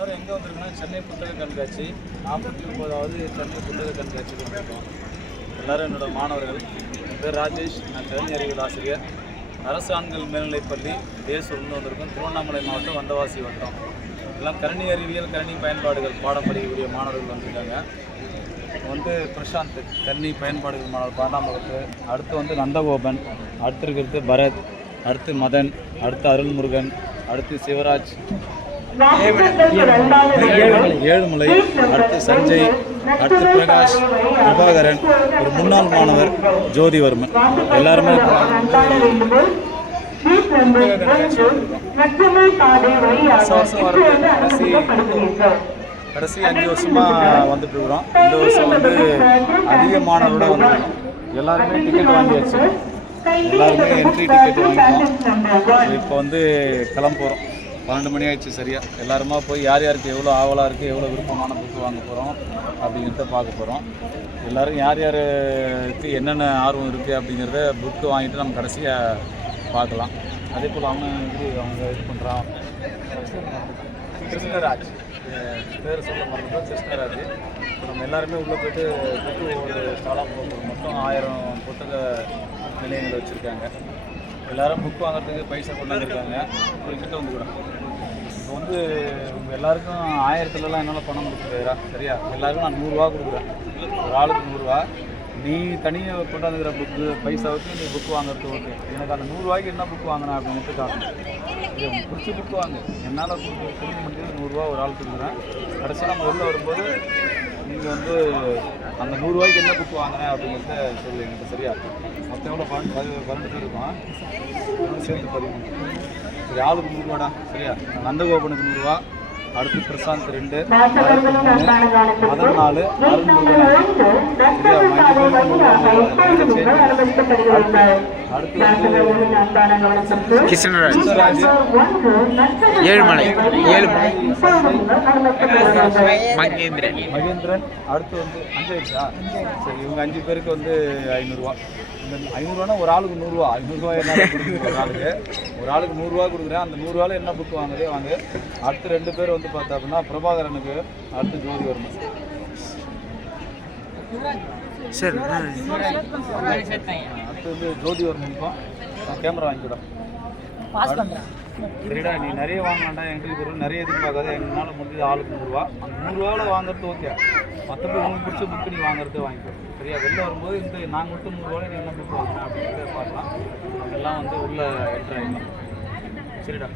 எல்லாரும் எங்கே வந்திருக்குன்னா சென்னை புத்தக கண்காட்சி நாற்பத்தி ஒன்பதாவது சென்னை புத்தக கண்காட்சிக்கு வந்திருக்கோம். எல்லாரும் என்னோட மாணவர்கள் என் பேர் ராஜேஷ் நான் கல்வி அறிவியல் ஆசிரியர். அரசு ஆண்கள் மேல்நிலைப்பள்ளி தேசூர்னு வந்திருக்கோம். திருவண்ணாமலை மாவட்டம் வந்தவாசி வட்டம். எல்லாம் கரணி அறிவியல் கரணி பயன்பாடுகள் பாடம் படிக்கக்கூடிய மாணவர்கள் வந்திருக்காங்க. வந்து பிரசாந்த் கன்னி பயன்பாடுகள் மாணவர் பன்னெண்டாம் வகுப்பு. அடுத்து வந்து நந்தகோபன் அடுத்து இருக்கிறது பரத் அடுத்து மதன் அடுத்து அருள்முருகன் அடுத்து சிவராஜ் ஏழுமலை அடுத்து சஞ்சய் அடுத்து பிரகாஷ் பிரபாகரன் ஒரு முன்னாள் மாணவர் ஜோதிவர்மன். எல்லாருமே கடைசி அஞ்சு வருஷமா வந்துட்டு இருக்கிறோம். இந்த வருஷம் வந்து அதிக மாணவரோட வந்திருக்கோம் எல்லாருமே டிக்கெட் வாங்கியாச்சு. எல்லாருமே என்ட்ரி டிக்கெட் வாங்கிட்டோம். இப்போ வந்து கிளம்ப போகிறோம் பன்னெண்டு மணி ஆயிடுச்சு சரியா. எல்லாருமா போய் யார் யாருக்கு எவ்வளோ ஆவலாக இருக்குது எவ்வளோ விருப்பமான புக்கு வாங்க போகிறோம் அப்படிங்கிறத பார்க்க போகிறோம் எல்லாரும் யார் யாருக்கு என்னென்ன ஆர்வம் இருக்குது அப்படிங்கிறத புக்கு வாங்கிட்டு நம்ம கடைசியாக பார்க்கலாம். அதே போல் அவங்க இது அவங்க இது பண்ணுறான் கிருஷ்ணராஜ். பேர் சொல்ல மறந்துட்டோம் கிருஷ்ணராஜ். நம்ம எல்லாருமே உள்ளே போயிட்டு புக்கு ஒரு ஸ்டாலாக போகிறோம் மொத்தம் ஆயிரம் புத்தக நிலையங்கள் வச்சுருக்காங்க. எல்லாரும் புக் வாங்குறதுக்கு பைசா கொண்டாந்துருக்காங்க ஒரு வந்து கூட. இப்போ வந்து உங்கள் எல்லாருக்கும் ஆயிரத்துலலாம் என்னால் பணம் கொடுக்க சரியா? எல்லாருக்கும் நான் நூறுரூவா கொடுக்குறேன். ஒரு ஆளுக்கு நூறுரூவா நீ தனியாக கொண்டாந்துக்கிற புக்கு பைசாவுக்கு நீ புக் வாங்குறது ஓகே எனக்கு அந்த நூறுரூவாய்க்கு என்ன புக் வாங்கினேன் அப்படின்ட்டு காணும் பிடிச்சி புக் வாங்க. என்னால் கொடுக்க முடிஞ்சது நூறுரூவா ஒரு ஆள் கொடுக்குறேன். கடைசியாக நம்ம உள்ளே வரும்போது நீங்கள் வந்து அந்த நூறுரூவாய்க்கு என்ன புக் வாங்கினேன் அப்படிங்கிறத சொல்லு எனக்கு சரியா? மொத்தம் எவ்வளோ பன்னெண்டு பதி- பன்னெண்டு பேர் இருக்கோம். சேர்ந்து சேர்த்து பதிமூணு. சரி ஆளுக்கு நூறுரூவாடா சரியா? நந்தகோபனுக்கு நூறுரூவா அடுத்து பிரசாந்த் ரெண்டு மதன் நாலு கிருஷ்ணராஜ். ஏழுமலை. ஏழுமலை. மகேந்திரன். மகேந்திரன் அடுத்து வந்து அஞ்சு ஆயிடுச்சா சரி இவங்க அஞ்சு பேருக்கு வந்து ஐநூறுரூவா இந்த ஐநூறுரூவானா ஒரு ஆளுக்கு நூறுரூவா ஐநூறுரூவா என்ன கொடுக்குறேன் ஒரு ஆளுக்கு. ஒரு ஆளுக்கு நூறுரூவா கொடுக்குறேன். அந்த நூறுரூவால என்ன புக் வாங்குதே வாங்கு. அடுத்து ரெண்டு பேர் வந்து பார்த்தா அப்படின்னா பிரபாகரனுக்கு அடுத்து ஜோதி வர்மன் சரி அடுத்து வந்து ஜோதி வர்மனுக்கும் கேமரா வாங்கிக்கிடும் சரிடா நீ நிறைய வாங்கினாண்டா என்ட்ரி பொருள் நிறைய எதிர்பார்க்காத எங்களால் முடிஞ்சது ஆளுக்கு நூறுரூவா அந்த நூறுரூவாவில் வாங்குறது ஓகே மற்றபடி உங்களுக்கு பிடிச்ச புக்கு நீ வாங்குறது வாங்கிக்கோ. சரியா? வெளில வரும்போது இந்த நான் மட்டும் நூறுரூவாவில் நீ என்ன புக் வாங்கினேன் அப்படிங்கிறத பார்க்கலாம். எல்லாம் வந்து உள்ள என்ட்ரு ஆகிடலாம் சரிடா.